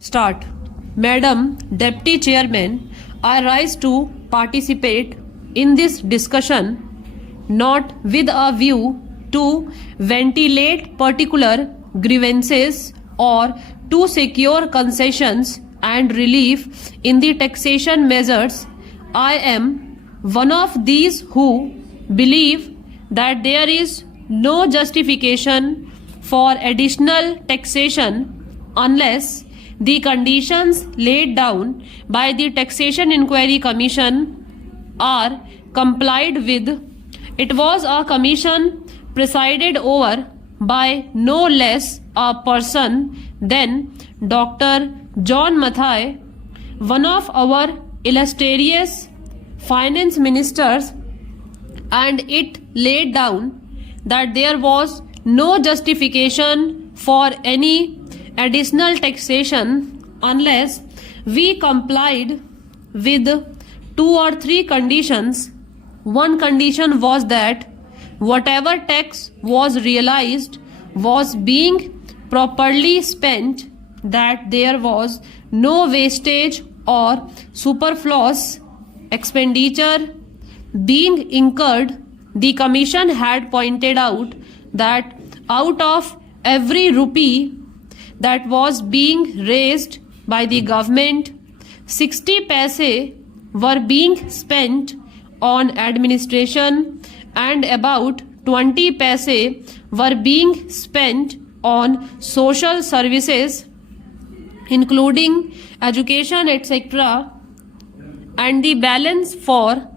Start. Madam Deputy Chairman, I rise to participate in this discussion not with a view to ventilate particular grievances or to secure concessions and relief in the taxation measures. I am one of these who believe that there is no justification for additional taxation unless the conditions laid down by the Taxation Inquiry Commission are complied with. It was a commission presided over by no less a person than Dr. John Mathai, one of our illustrious finance ministers, and it laid down that there was no justification for any additional taxation unless we complied with 2 or 3 conditions. One condition was that whatever tax was realized was being properly spent, that there was no wastage or superfluous expenditure being incurred. The Commission had pointed out that out of every rupee that was being raised by the government, 60 paise were being spent on administration and about 20 paise were being spent on social services including education, etc., and the balance for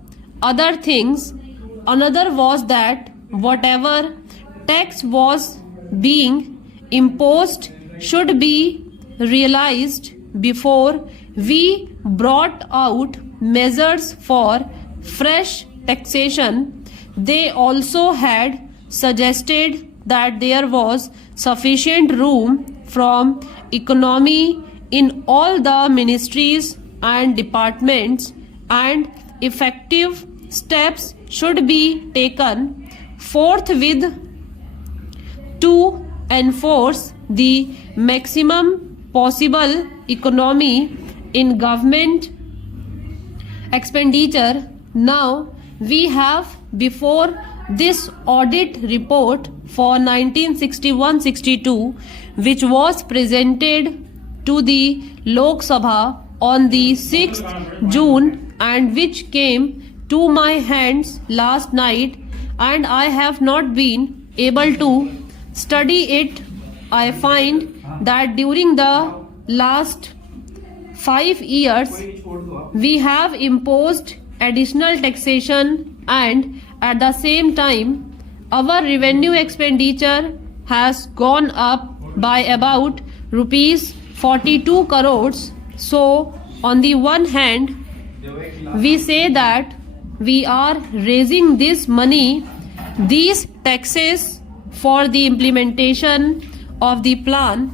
other things. Another was that whatever tax was being imposed should be realized before we brought out measures for fresh taxation. They also had suggested that there was sufficient room from economy in all the ministries and departments, and effective steps should be taken forthwith to enforce the maximum possible economy in government expenditure. Now we have before this audit report for 1961-62, which was presented to the Lok Sabha on the 6th June and which came to my hands last night, and I have not been able to study it. I find that during the last 5 years we have imposed additional taxation, and at the same time our revenue expenditure has gone up by about rupees 42 crores. So on the one hand we say that we are raising this money, these taxes, for the implementation of the plan,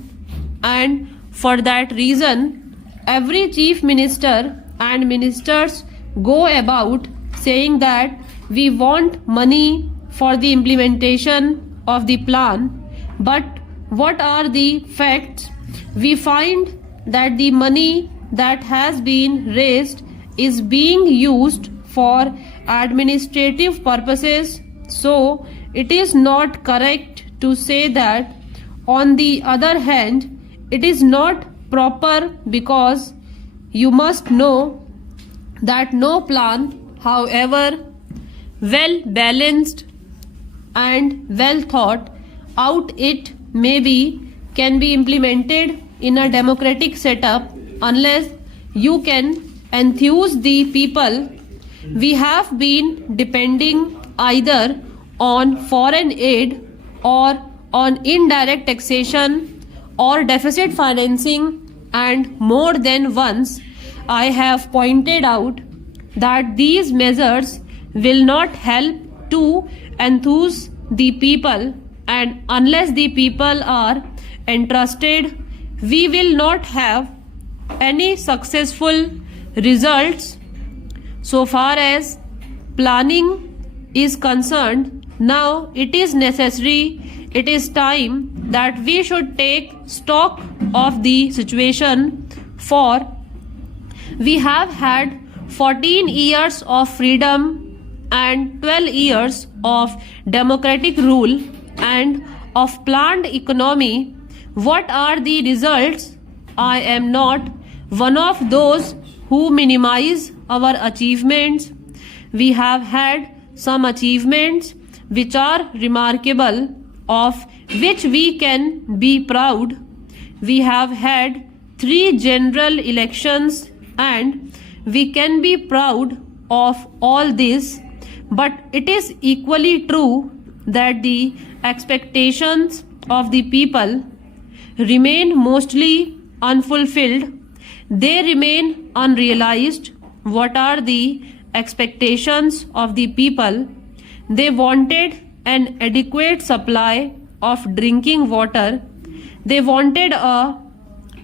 and for that reason every chief minister and ministers go about saying that we want money for the implementation of the plan. But what are the facts? We find that the money that has been raised is being used for administrative purposes. So it is not correct to say that. On the other hand, it is not proper, because you must know that no plan, however well balanced and well thought out it may be, can be implemented in a democratic setup unless you can enthuse the people. We have been depending either on foreign aid or on indirect taxation or deficit financing, and more than once I have pointed out that these measures will not help to enthuse the people, and unless the people are entrusted, we will not have any successful results. So far as planning is concerned, now it is necessary it is time that we should take stock of the situation, for we have had 14 years of freedom and 12 years of democratic rule and of planned economy. What are the results? I am not one of those who minimize our achievements. We have had some achievements which are remarkable, of which we can be proud. We have had 3 general elections and we can be proud of all this, but it is equally true that the expectations of the people remain mostly unfulfilled. They remain unrealized. What are the expectations of the people? They wanted an adequate supply of drinking water. They wanted a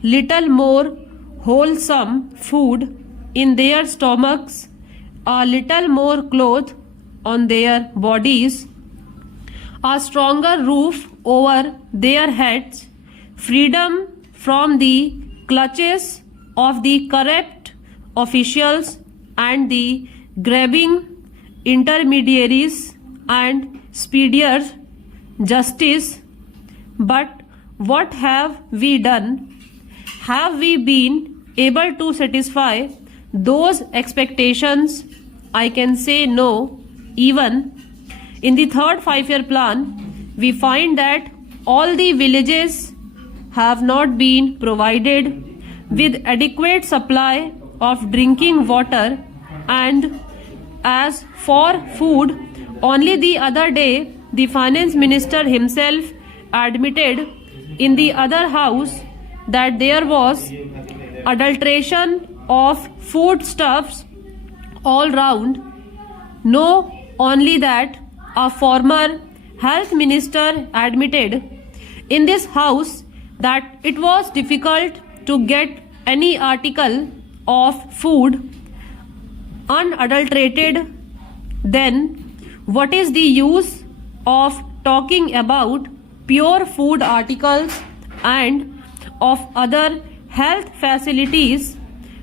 little more wholesome food in their stomachs, a little more clothes on their bodies, a stronger roof over their heads, freedom from the clutches of the corrupt officials and the grabbing intermediaries, and speedier justice. But what have we done? Have we been able to satisfy those expectations? I can say no. Even in the third 5-year plan, we find that all the villages have not been provided with adequate supply of drinking water. And as for food, only the other day the finance minister himself admitted in the other house that there was adulteration of foodstuffs all round. No, only that a former health minister admitted in this house that it was difficult to get any article of food unadulterated. Then what is the use of talking about pure food articles and of other health facilities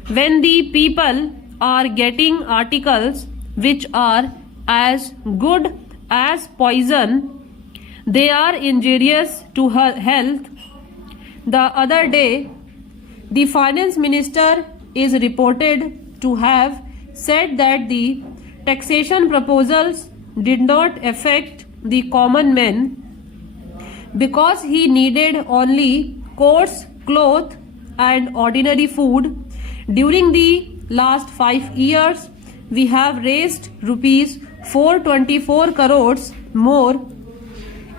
when the people are getting articles which are as good as poison? They are injurious to health. The other day, the finance minister is reported to have said that the taxation proposals did not affect the common man because he needed only coarse cloth and ordinary food. During the last 5 years, we have raised rupees 424 crores more,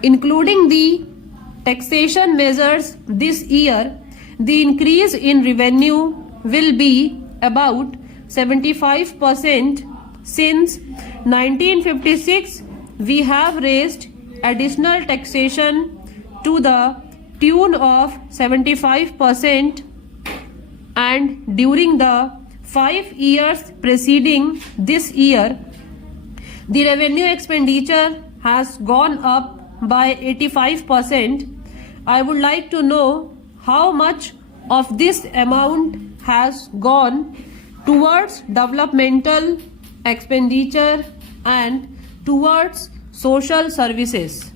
including the taxation measures. This year, the increase in revenue will be about 75%. Since 1956, we have raised additional taxation to the tune of 75%, and during the 5 years preceding this year, the revenue expenditure has gone up by 85%. I would like to know how much of this amount has gone towards developmental expenditure and towards social services.